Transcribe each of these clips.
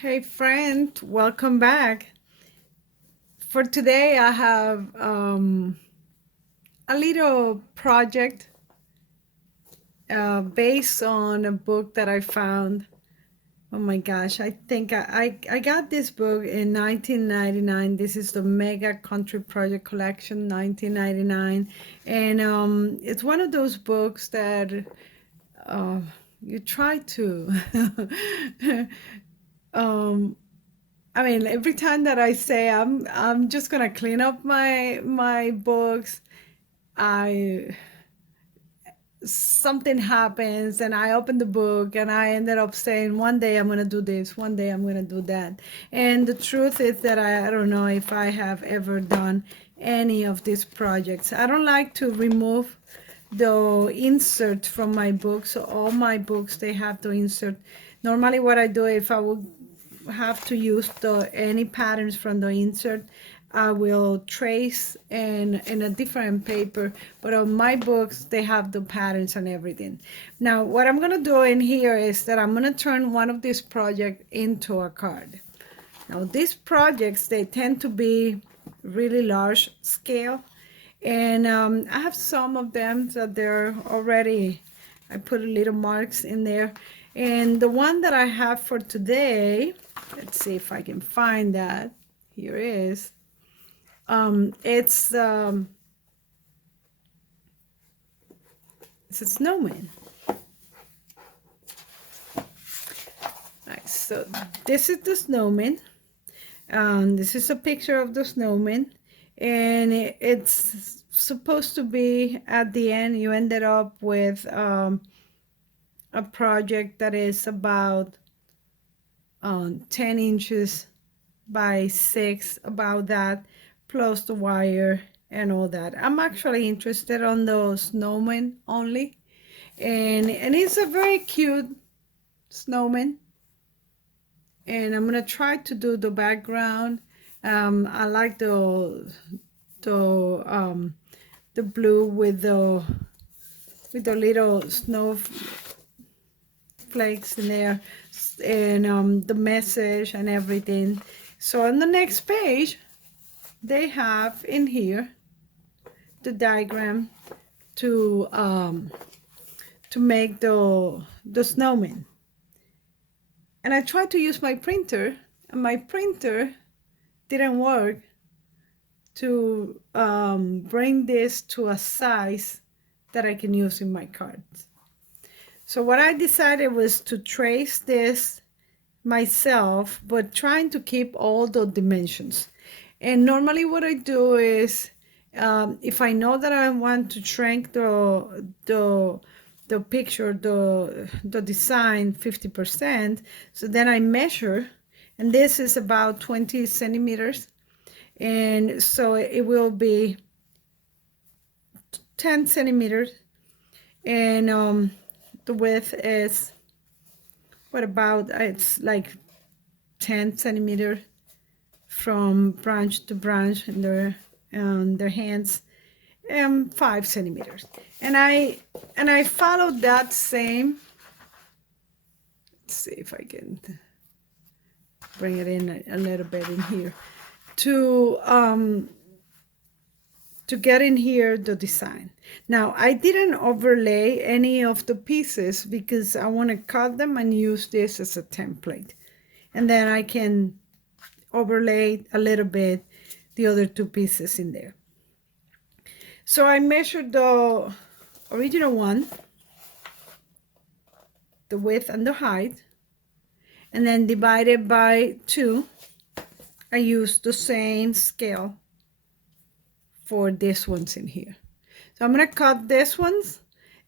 Hey friend, welcome back. For today I have a little project based on a book that I found. Oh my gosh, I think I got this book in 1999. This is the Mega Country Project Collection 1999. And it's one of those books that uh, you try to um, I mean, every time that I say I'm just gonna clean up my books, I something happens and I open the book and I ended up saying one day I'm gonna do this, one day I'm gonna do that. And the truth is that I don't know if I have ever done any of these projects. I don't like to remove the insert from my books. So all my books they have the insert. Normally what I do if I would have to use any patterns from the insert, I will trace in a different paper, but on my books they have the patterns and everything. Now what I'm gonna do in here is that I'm gonna turn one of these projects into a card. Now these projects they tend to be really large scale, and I have some of them that they're already, I put a little marks in there. And the one that I have for today, let's see if I can find that. Here is. It's a snowman. Nice. So this is the snowman. This is a picture of the snowman, and it's supposed to be at the end. You ended up with a project that is about 10 inches by 6, about that, plus the wire and all that. I'm actually interested on the snowman only, and it's a very cute snowman, and I'm gonna try to do the background. I like the the blue with the little snow flakes in there, and the message and everything. So on the next page they have in here the diagram to make the snowman. And I tried to use my printer, and my printer didn't work to bring this to a size that I can use in my cards. So what I decided was to trace this myself, but trying to keep all the dimensions. And normally what I do is, if I know that I want to shrink the picture, the design 50%, so then I measure, and this is about 20 centimeters, and so it will be 10 centimeters, and the width is what about, it's like 10 centimeters from branch to branch in their hands, and 5 centimeters. And I followed that same. Let's see if I can bring it in a little bit in here to get in here the design. Now I didn't overlay any of the pieces because I want to cut them and use this as a template, and then I can overlay a little bit the other two pieces in there. So I measured the original one, the width and the height, and then divided by 2. I used the same scale for these ones in here. So I'm gonna cut these ones,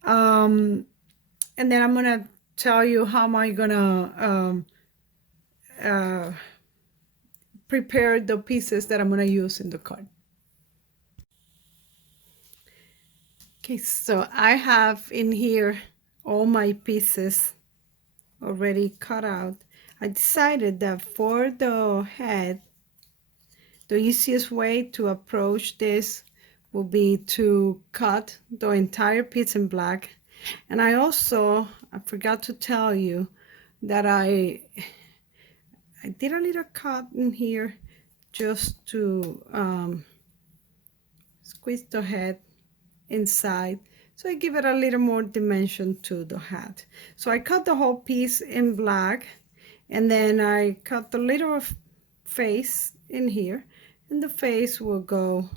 and then I'm gonna tell you how am I gonna prepare the pieces that I'm gonna use in the card. Okay, so I have in here all my pieces already cut out. I decided that for the head, the easiest way to approach this will be to cut the entire piece in black. And I forgot to tell you that I I did a little cut in here just to squeeze the head inside, so I give it a little more dimension to the hat. So I cut the whole piece in black, and then I cut the little face in here, and the face will go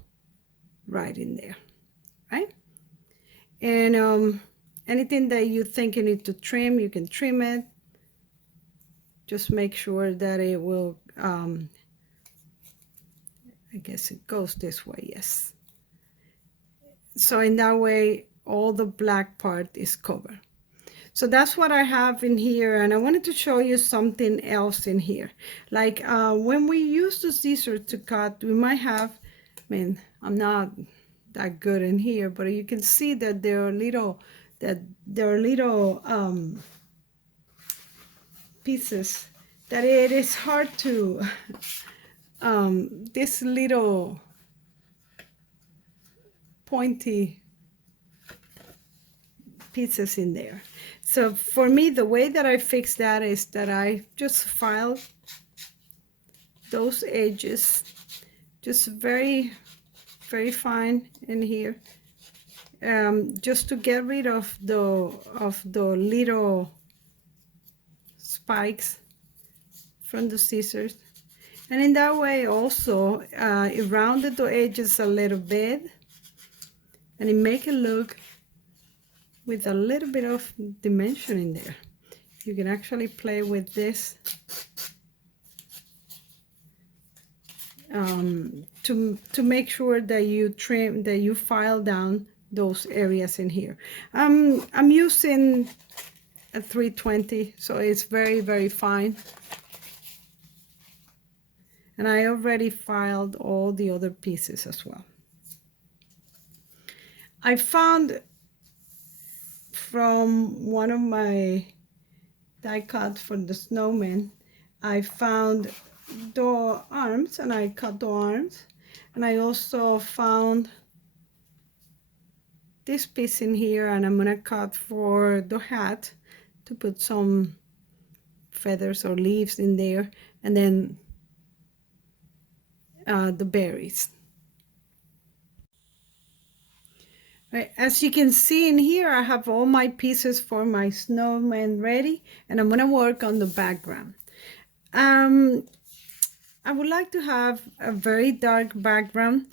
right in there, right? And anything that you think you need to trim, you can trim it. Just make sure that it will, I guess it goes this way, yes. So in that way, all the black part is covered. So that's what I have in here, and I wanted to show you something else in here. Like when we use the scissors to cut, we might have, I mean, I'm not that good in here, but you can see that there are little, pieces that it is hard to, this little pointy pieces in there. So for me, the way that I fix that is that I just file those edges just very, very fine in here, just to get rid of the little spikes from the scissors. And in that way also, it rounded the edges a little bit, and it make it look with a little bit of dimension in there. You can actually play with this to make sure that you trim, that you file down those areas in here. I'm using a 320, so it's very, very fine. And I already filed all the other pieces as well. I found from one of my die cuts for the snowman, I found the arms, and I cut the arms. And I also found this piece in here, and I'm gonna cut for the hat to put some feathers or leaves in there, and then the berries. Right, as you can see in here, I have all my pieces for my snowman ready, and I'm gonna work on the background. I would like to have a very dark background.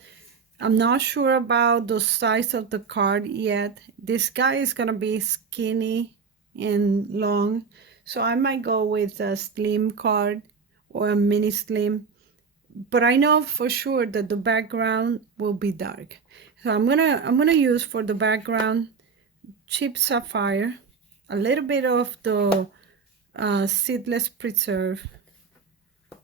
I'm not sure about the size of the card yet. This guy is gonna be skinny and long, so I might go with a slim card or a mini slim, but I know for sure that the background will be dark. So I'm gonna use for the background cheap sapphire, a little bit of the seedless preserve.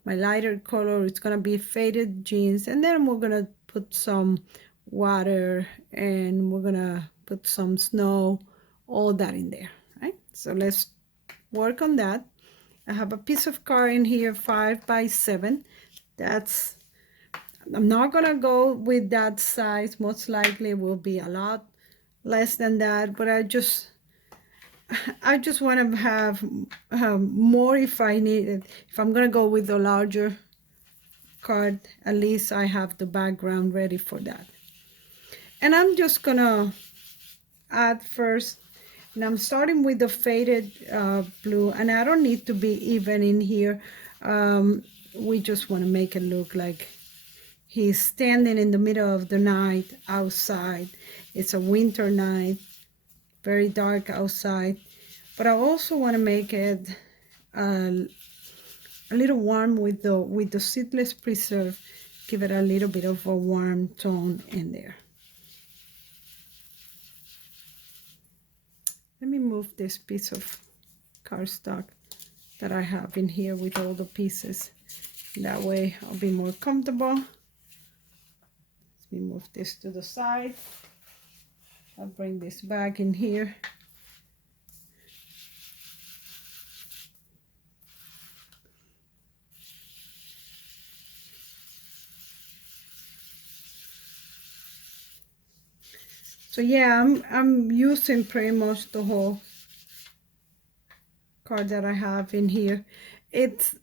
My lighter color is gonna be faded jeans, and then we're gonna put some water, and we're gonna put some snow, all that in there, right? So let's work on that. I have a piece of card in here, 5 by 7. That's, I'm not gonna go with that size. Most likely will be a lot less than that, but I just want to have more if I need it. If I'm gonna go with a larger card, at least I have the background ready for that. And I'm just gonna add first, and I'm starting with the faded blue, and I don't need to be even in here. We just want to make it look like he's standing in the middle of the night outside. It's a winter night, very dark outside, but I also want to make it a little warm with the seedless preserve. Give it a little bit of a warm tone in there. Let me move this piece of cardstock that I have in here with all the pieces. That way I'll be more comfortable. Let me move this to the side. I'll bring this back in here. So yeah, I'm using pretty much the whole card that I have in here. It's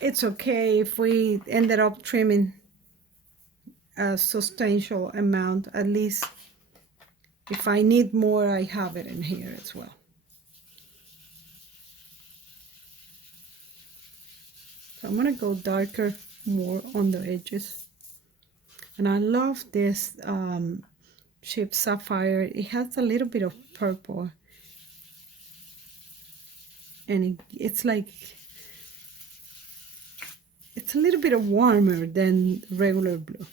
it's okay if we ended up trimming a substantial amount. At least if I need more, I have it in here as well. So I'm gonna go darker more on the edges. And I love this chip sapphire. It has a little bit of purple, and it's like, it's a little bit warmer than regular blue.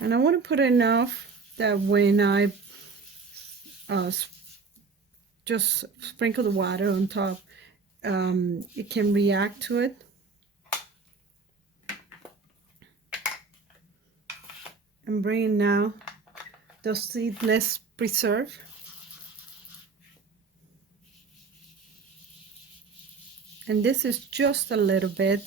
And I want to put enough that when I just sprinkle the water on top, it can react to it. I'm bringing now the seedless preserve. And this is just a little bit.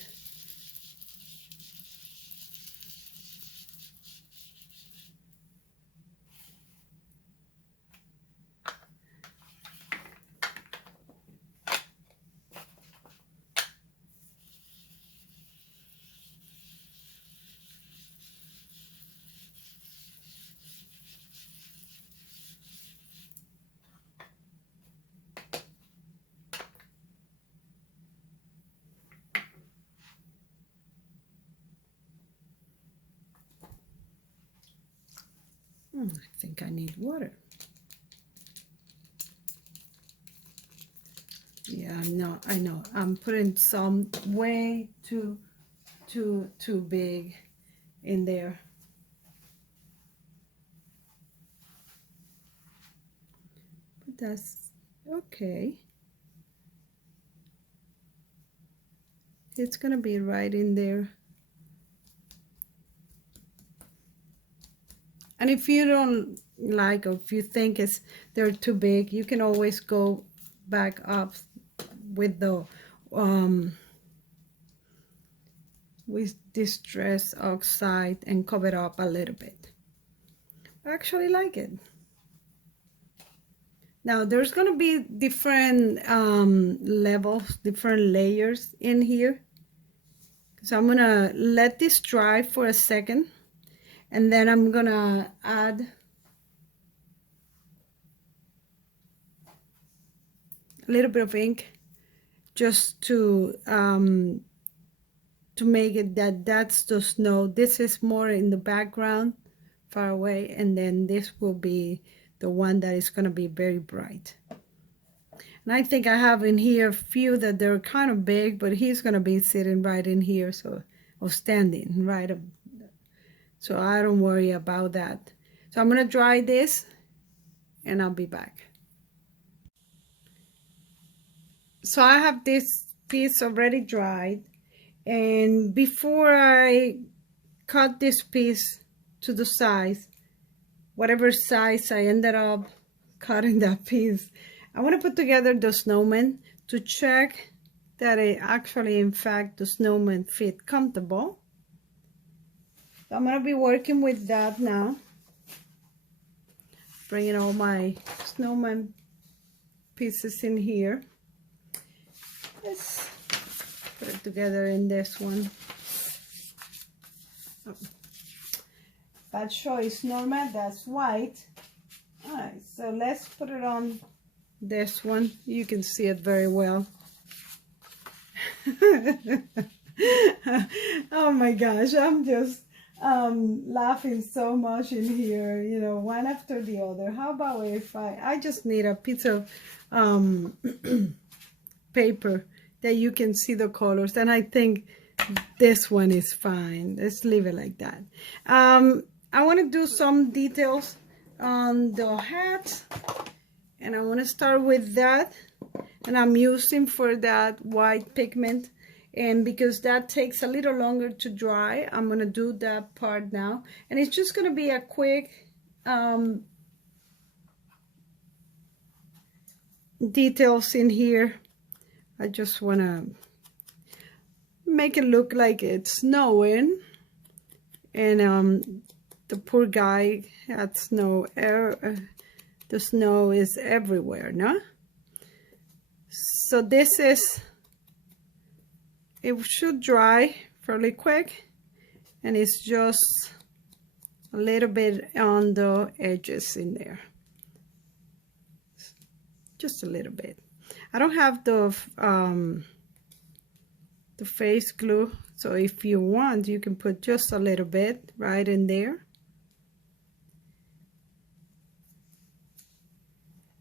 I think I need water. Yeah, I know. I'm putting some way too big in there. But that's okay. It's gonna be right in there. And if you don't like, or if you think they're too big, you can always go back up with the with distress oxide and cover it up a little bit. I actually like it. Now there's gonna be different levels, different layers in here. So I'm gonna let this dry for a second, and then I'm gonna add a little bit of ink just to make it that's the snow. This is more in the background, far away, and then this will be the one that is going to be very bright. And I think I have in here a few that they're kind of big, but he's going to be sitting right in here, so, or standing right up, so I don't worry about that. So I'm going to dry this and I'll be back. So I have this piece already dried, and before I cut this piece to the size, whatever size I ended up cutting that piece, I want to put together the snowman to check that it actually, in fact, the snowman fit comfortable. So I'm going to be working with that now. Bringing all my snowman pieces in here. Let's put it together in this one. Oh. Bad choice, Norma, that's white. All right, so let's put it on this one. You can see it very well. Oh my gosh, I'm just laughing so much in here, you know, one after the other. How about if I just need a piece of paper that you can see the colors, and I think this one is fine. Let's leave it like that. I want to do some details on the hat, and I want to start with that, and I'm using for that white pigment, and because that takes a little longer to dry, I'm going to do that part now, and it's just going to be a quick details in here. I just want to make it look like it's snowing, and the poor guy had snow the snow is everywhere, no? So this is, it should dry fairly quick, and it's just a little bit on the edges in there, just a little bit. I don't have the face glue, so if you want, you can put just a little bit right in there.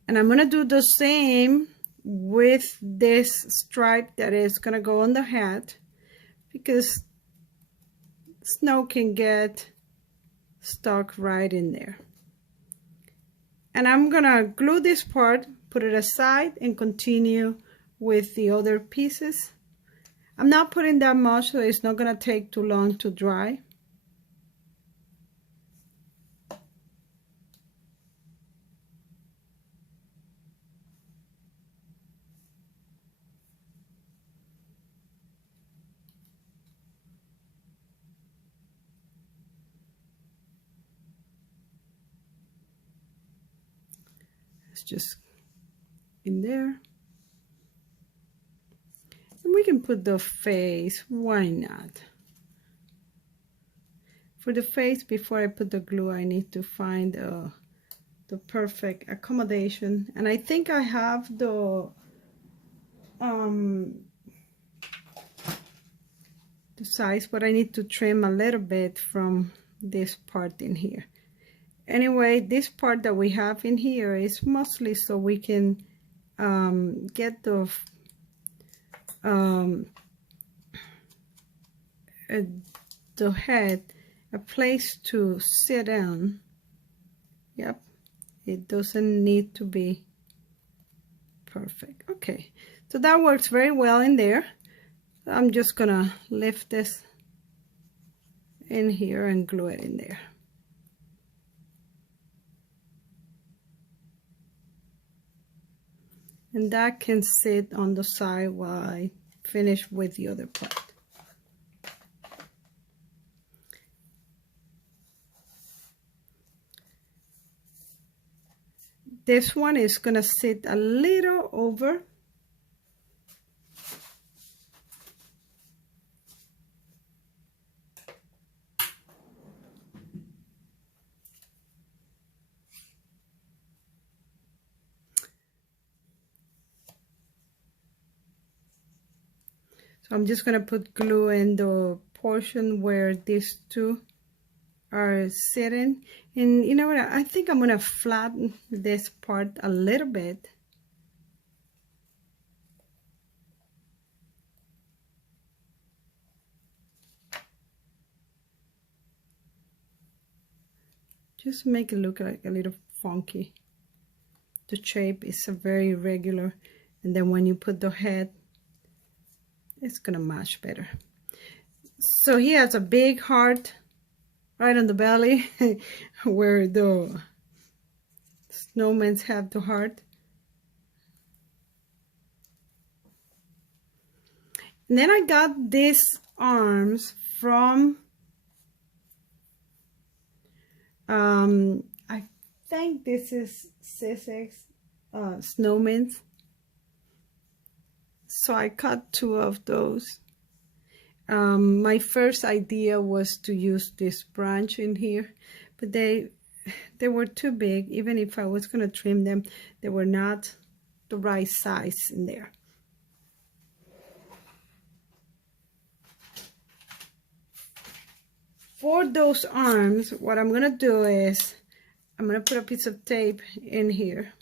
And I'm gonna do the same with this stripe that is gonna go on the hat, because snow can get stuck right in there. And I'm gonna glue this part, put it aside, and continue with the other pieces. I'm not putting that much, so it's not gonna take too long to dry. It's just in there. And we can put the face, why not? For the face, before I put the glue, I need to find the perfect accommodation. And I think I have the size, but I need to trim a little bit from this part in here. Anyway, this part that we have in here is mostly so we can get the head a place to sit down. Yep, it doesn't need to be perfect. Okay, so that works very well in there. I'm just gonna lift this in here and glue it in there. And that can sit on the side while I finish with the other part. This one is gonna sit a little over. So I'm just gonna put glue in the portion where these two are sitting. And you know what, I think I'm gonna flatten this part a little bit. Just make it look like a little funky. The shape is a very regular, and then when you put the head, it's gonna match better. So he has a big heart right on the belly where the snowmen have the heart. And then I got these arms from I think this is Sussex snowmen. So I cut two of those. My first idea was to use this branch in here, but they were too big. Even if I was gonna trim them, they were not the right size in there. For those arms, what I'm gonna do is I'm gonna put a piece of tape in here.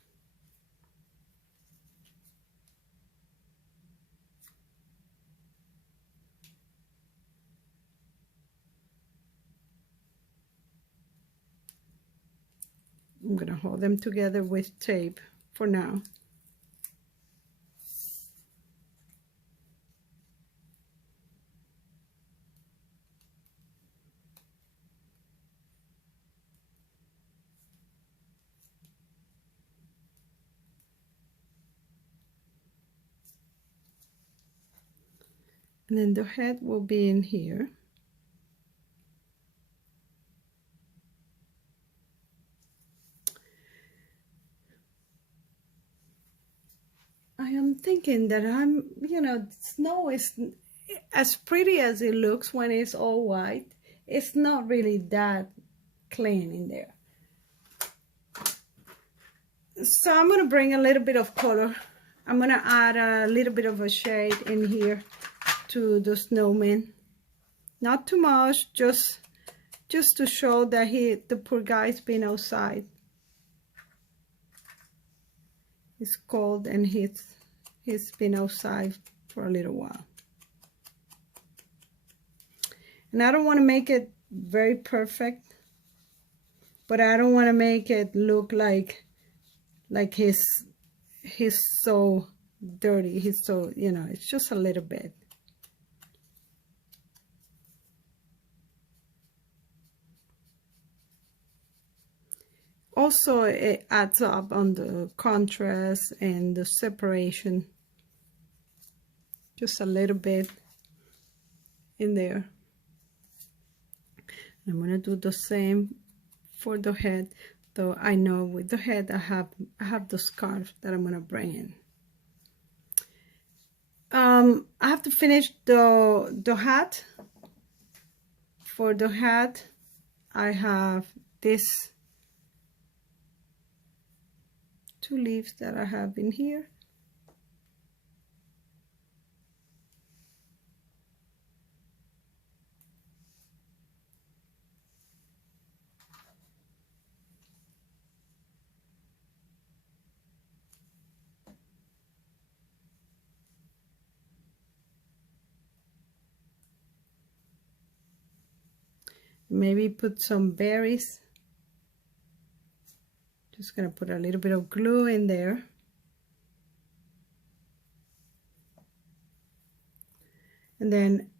I'm gonna hold them together with tape for now. And then the head will be in here. I am thinking that snow is as pretty as it looks when it's all white. It's not really that clean in there. So I'm going to bring a little bit of color. I'm going to add a little bit of a shade in here to the snowman. Not too much, just to show that the poor guy's been outside. It's cold and he's been outside for a little while. And I don't want to make it very perfect, but I don't want to make it look like he's so dirty. He's so, it's just a little bit. Also, it adds up on the contrast and the separation. Just a little bit in there. I'm going to do the same for the head, though I know with the head I have the scarf that I'm going to bring in. I have to finish the hat. For the hat, I have this 2 leaves that I have in here. Maybe put some berries. Just gonna put a little bit of glue in there. And then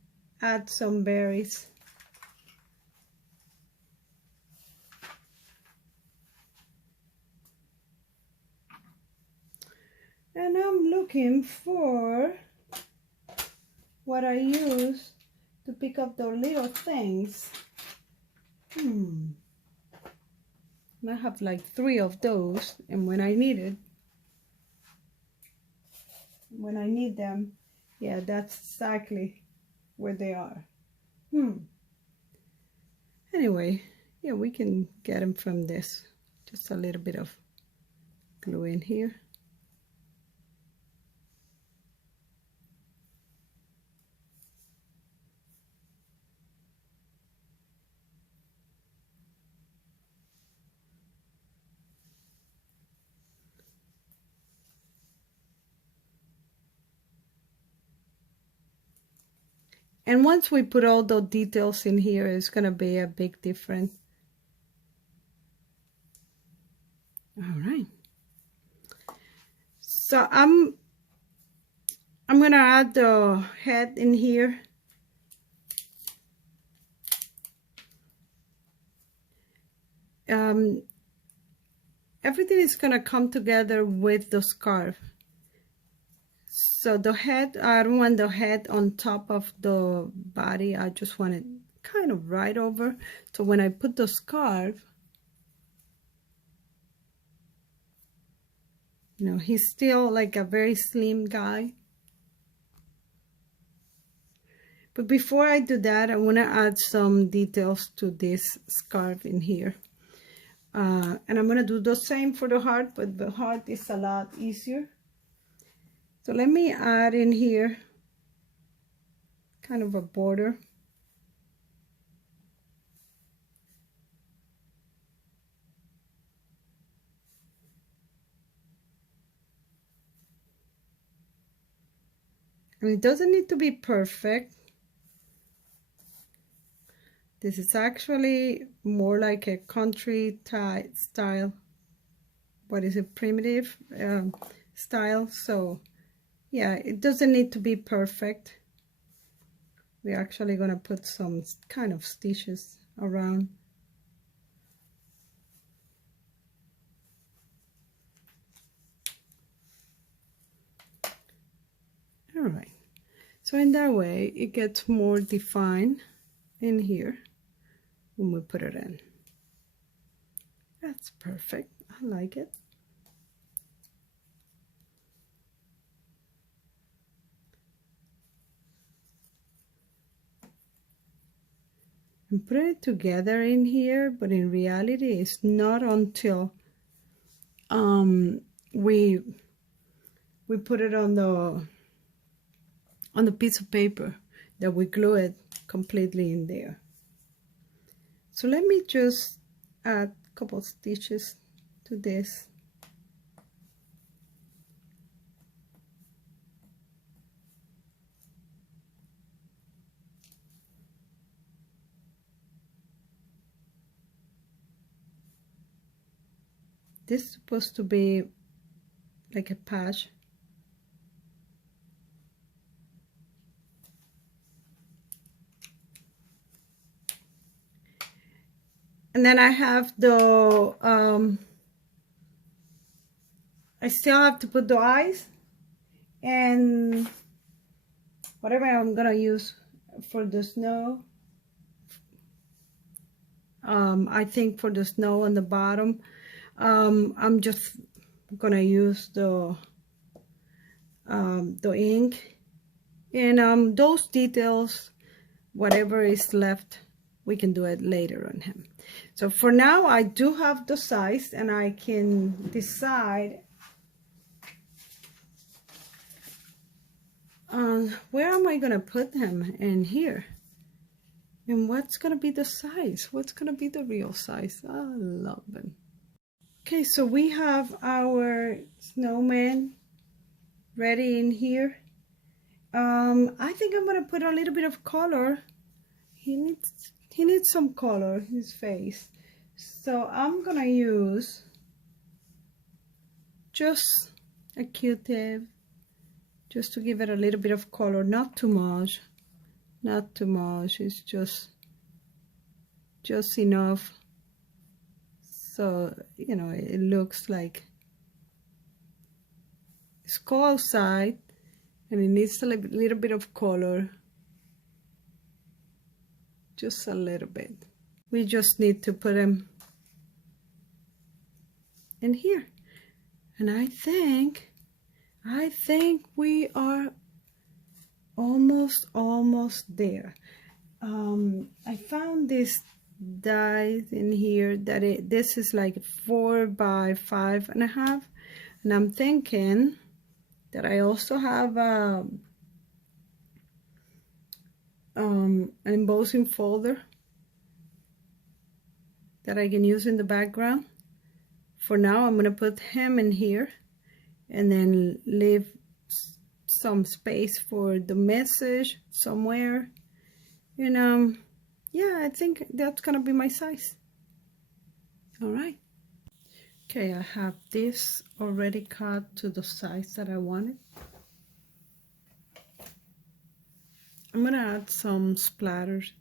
add some berries. And I'm looking for what I use to pick up the little things. I have like 3 of those, and when I need them, yeah, that's exactly where they are. Anyway, yeah, we can get them from this. Just a little bit of glue in here. And once we put all the details in here, it's going to be a big difference. All right. So I'm going to add the head in here. Everything is going to come together with the scarf. So the head, I don't want the head on top of the body. I just want it kind of right over. So when I put the scarf, he's still like a very slim guy. But before I do that, I want to add some details to this scarf in here. And I'm going to do the same for the heart, but the heart is a lot easier. So let me add in here kind of a border. And it doesn't need to be perfect. This is actually more like a country style. What is it? Primitive style. So yeah, it doesn't need to be perfect. We're actually going to put some kind of stitches around. All right. So in that way, it gets more defined in here when we put it in. That's perfect. I like it. and put it together in here, but in reality it's not until we put it on the piece of paper that we glue it completely in there. So let me just add a couple of stitches to this. This is supposed to be like a patch. And then I have the, I still have to put the eyes and whatever I'm gonna use for the snow. I think for the snow on the bottom, I'm just gonna use the ink, and those details, whatever is left, we can do it later on him. So for now, I do have the size, and I can decide where am I gonna put him in here, and what's gonna be the size, what's gonna be the real size. I love it. Okay, so we have our snowman ready in here. I think I'm gonna put a little bit of color. He needs some color, his face. So I'm gonna use just a Q-tip just to give it a little bit of color, not too much. Not too much, it's just enough so you know it looks like it's cold outside and it needs a little bit of color, just a little bit. We just need to put them in here, and I think we are almost there. I found this die in here that this is like 4 by 5.5, and I'm thinking that I also have an embossing folder that I can use in the background. For now, I'm gonna put him in here and then leave some space for the message somewhere. And yeah, I think that's gonna be my size. All right. Okay, I have this already cut to the size that I wanted. I'm gonna add some splatters.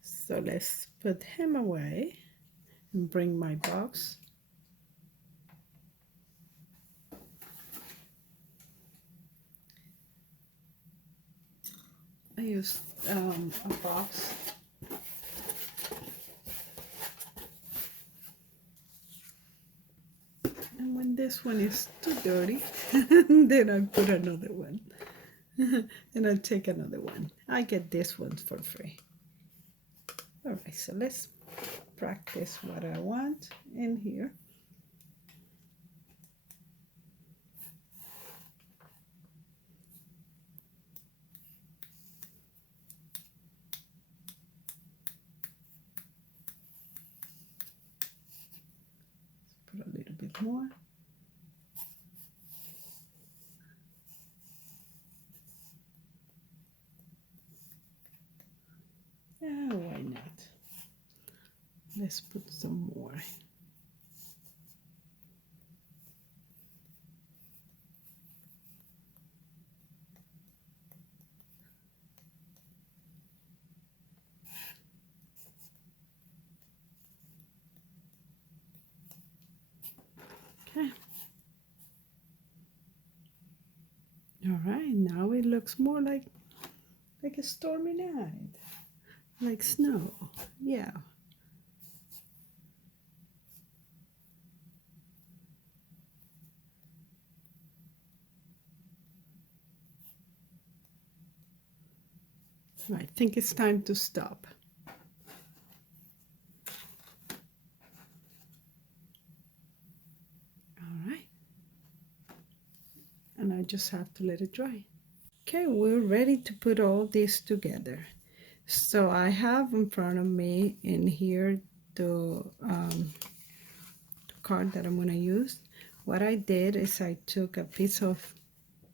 So let's put him away and bring my box. I used a box. And when this one is too dirty, then I put another one. And I'll take another one. I get this one for free. All right, so let's practice what I want in here. Put a little bit more. Yeah, why not? Let's put some more. Okay. All right, now it looks more like a stormy night, like snow. Yeah. I think it's time to stop. I just have to let it dry. Okay, we're ready to put all this together. So I have in front of me in here the card that I'm going to use. What I did is I took a piece of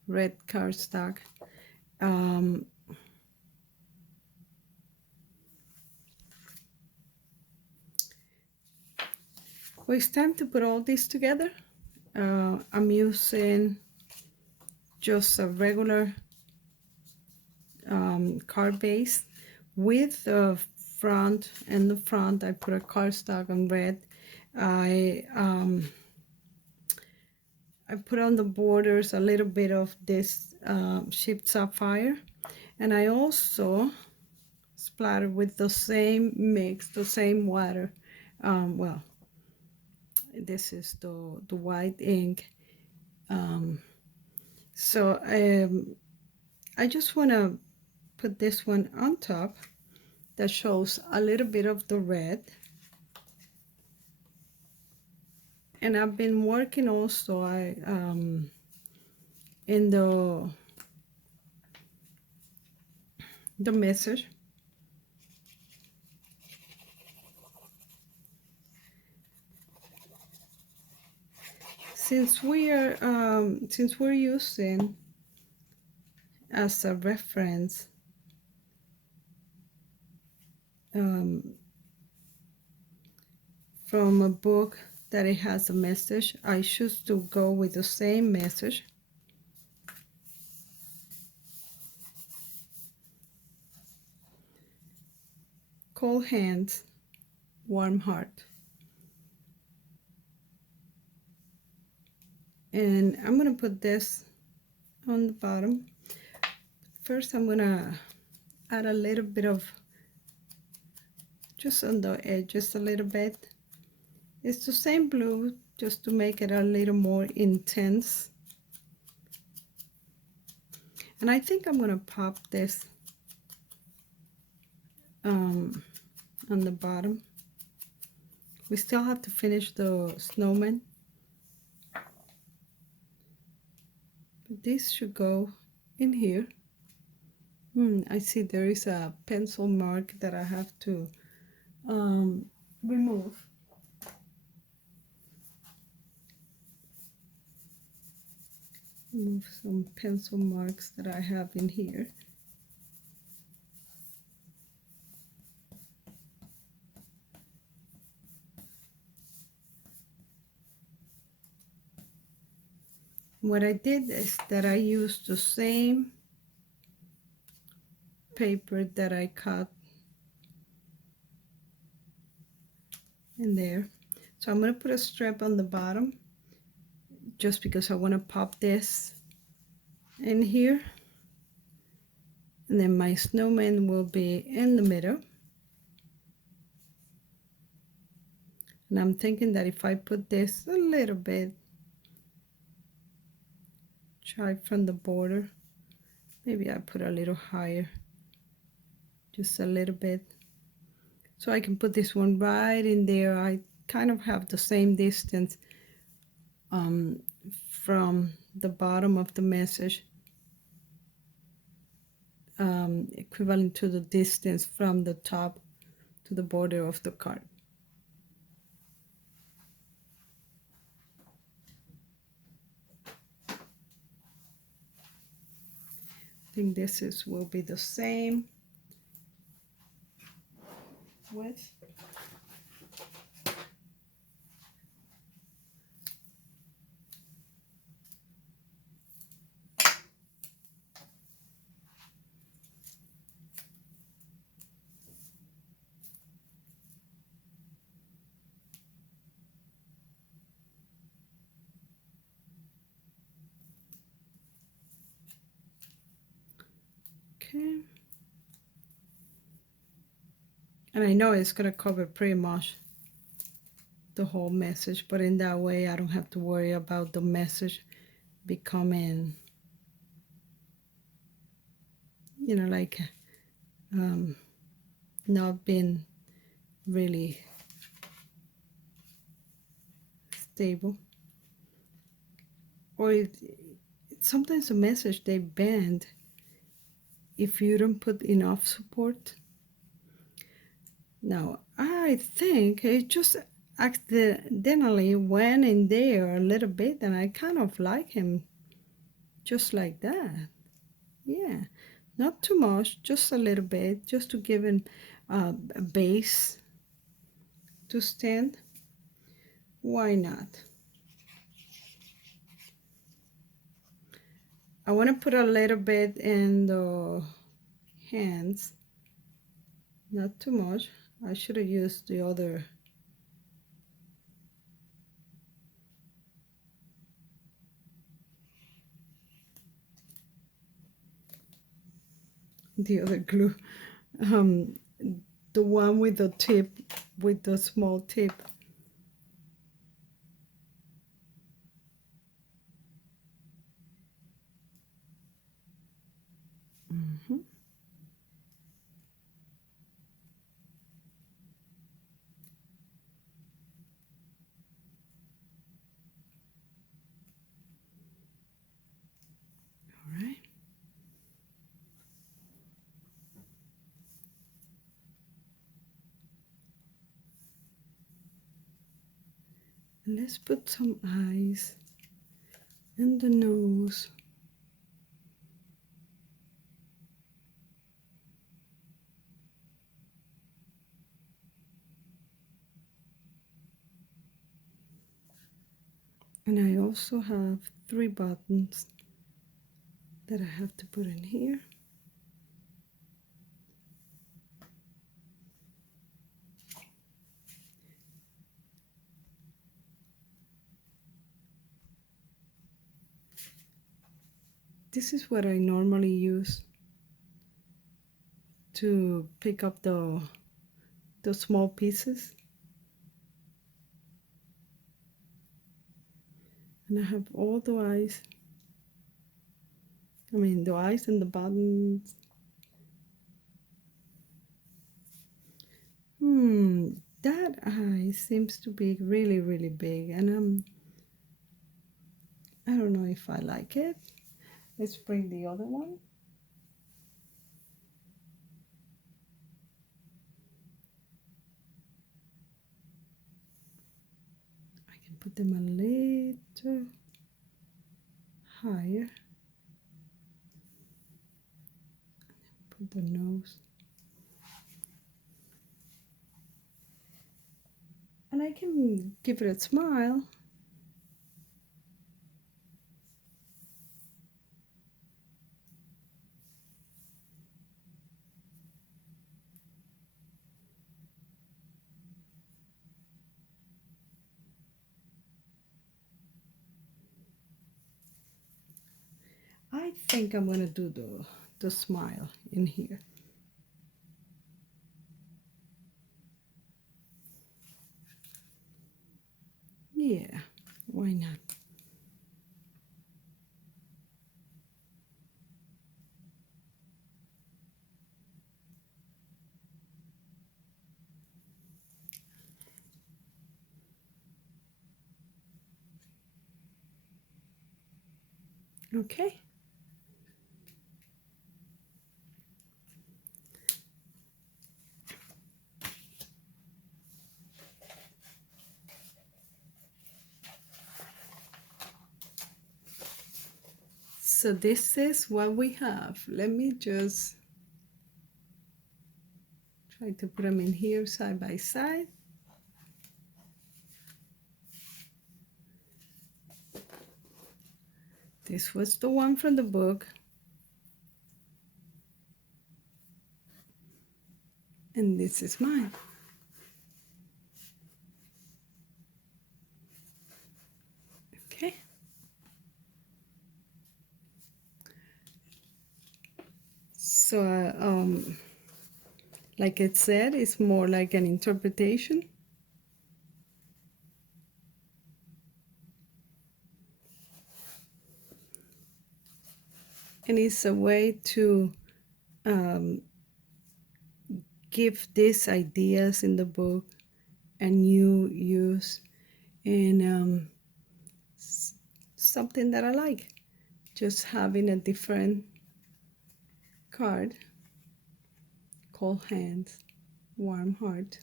red cardstock. Well, it's time to put all this together. I'm using just a regular card base with the front. In the front I put a cardstock on red. I put on the borders a little bit of this chipped sapphire, and I also splattered with the same mix, the same water. Well, this is the white ink. So I just want to put this one on top that shows a little bit of the red. And I've been working also in the message. Since we're using as a reference from a book that it has a message, I choose to go with the same message. Cold hands, warm heart. And I'm going to put this on the bottom. First I'm going to add a little bit of, just on the edge, just a little bit. It's the same blue, just to make it a little more intense. And I think I'm going to pop this on the bottom. We still have to finish the snowman. But this should go in here. I see there is a pencil mark that I have to remove. Remove some pencil marks that I have in here. What I did is that I used the same paper that I cut in there. So I'm going to put a strip on the bottom just because I want to pop this in here. And then my snowman will be in the middle. And I'm thinking that if I put this a little bit, try from the border, maybe I put a little higher, just a little bit. So I can put this one right in there. I kind of have the same distance from the bottom of the message, equivalent to the distance from the top to the border of the card. I think this will be the same width. Okay. And I know it's going to cover pretty much the whole message, but in that way I don't have to worry about the message becoming, you know, like not being really stable. Or sometimes the message they bend if you don't put enough support. Now, I think it just accidentally went in there a little bit, and I kind of like him just like that. Yeah, not too much, just a little bit, just to give him a base to stand. Why not? I want to put a little bit in the hands, not too much. I should have used the other glue. Um, the one with the tip, with the small tip. Mhm. All right. Let's put some eyes and the nose. And I also have 3 buttons that I have to put in here. This is what I normally use to pick up the small pieces. And I have all the eyes. I mean, the eyes and the buttons. That eye seems to be really, really big, and I don't know if I like it. Let's bring the other one. I can put them a little higher. Put the nose. And I can give it a smile. I think I'm gonna do the smile in here. Yeah, why not? Okay. So this is what we have. Let me just try to put them in here side by side. This was the one from the book. And this is mine. Okay. So, like it said, it's more like an interpretation. And it's a way to give these ideas in the book a new use and something that I like. just having a different card. Cold hands, warm heart.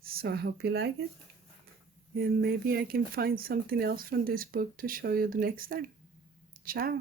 So I hope you like it. And maybe I can find something else from this book to show you the next time. Ciao.